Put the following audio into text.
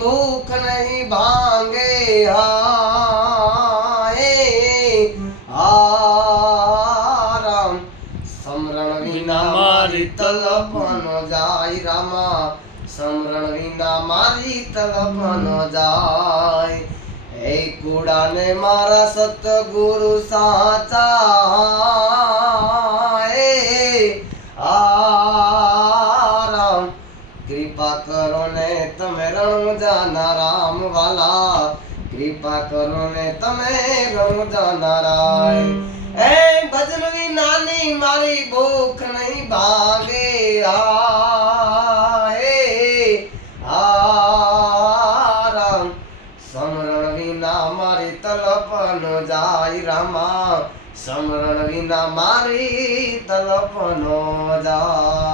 भूख नहीं भांगे हाय राम समरण विना मारी तलप न जाय रामा समरण विना मारी तलप न जाय हे कूड़ा ने मारा सतगुरु साचा राम कृपा करो ने तमे रणु जाना राम वाला कृपा करो ने तमे रणु जाना राय ए भजन विनानी मारी भूख नहीं भागे राम समरण विना मारी तलप न जाय रामा समरण विना मारी तलप न जाय।